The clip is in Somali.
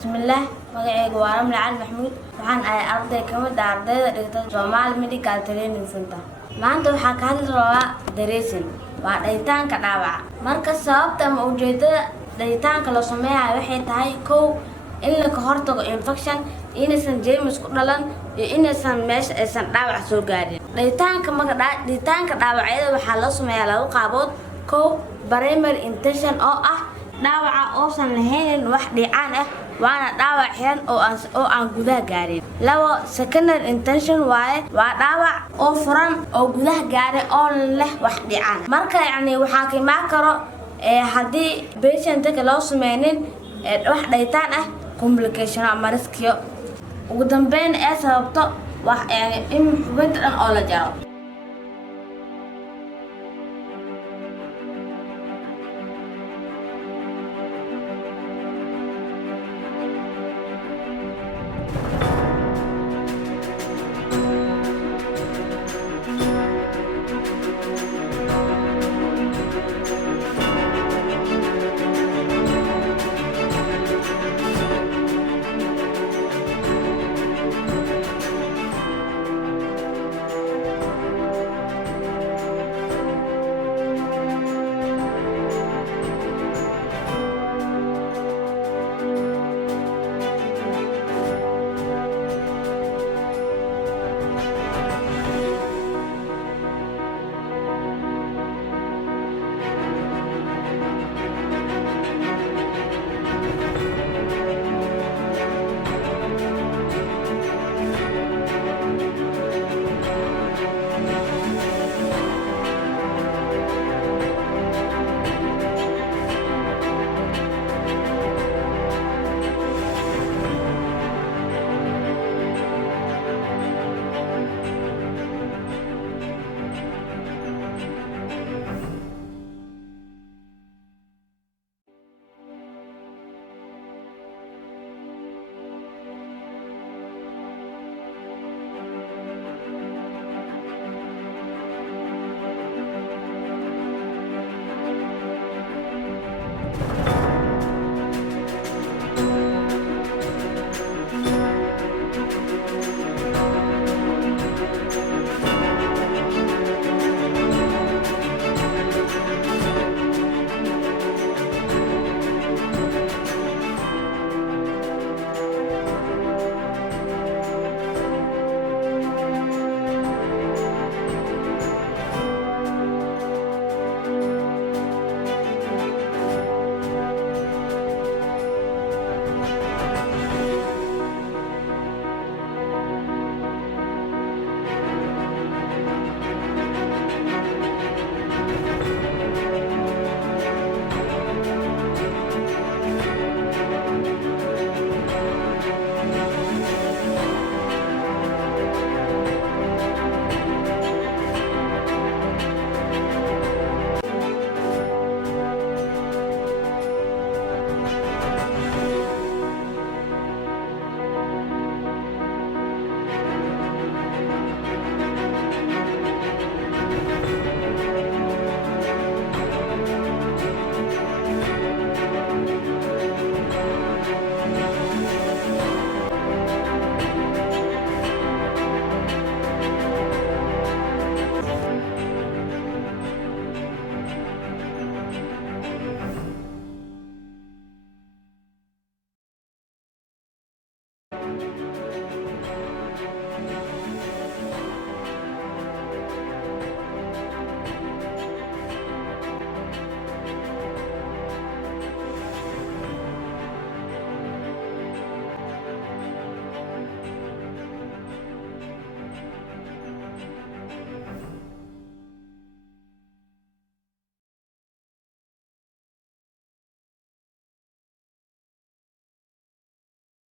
Bismillah, magacaygu waa Ramli Cali Maxamuud. Waxaan ahay arday ka mid ah ardayda dhigata Somali Medical Training Center. Maanta waxaan ka hadli rabaa dressing. Waa dhayitaanka dhaawaca. Marka sababta ama ujeedada dhayitaanka loo sameeyayo waxay tahay kow in la ka hortago infection, inaysan jeermis ku dhalan iyo inaysan meesha aysan dhaawac soo gaarin. Dhayitaanka dhaawacyada waxaa loo sameeyaa laba qaabood. Kow primary intention oo ah dhaawaca oosan lahayn wax dhicaan ah waana dhaawac xiran oo aan gudaha gaarin. Labo secondary intention waa dhaawac oo furan oo gudaha gaaray oo leh wax dhicaan. Marka waxaa ka imaan karo haddii patient-ka loo sameynin wax dhayitaan ah complication ama riskiyo ugu dambeyn ee sababto wax in xubinta dhan oo la jaro.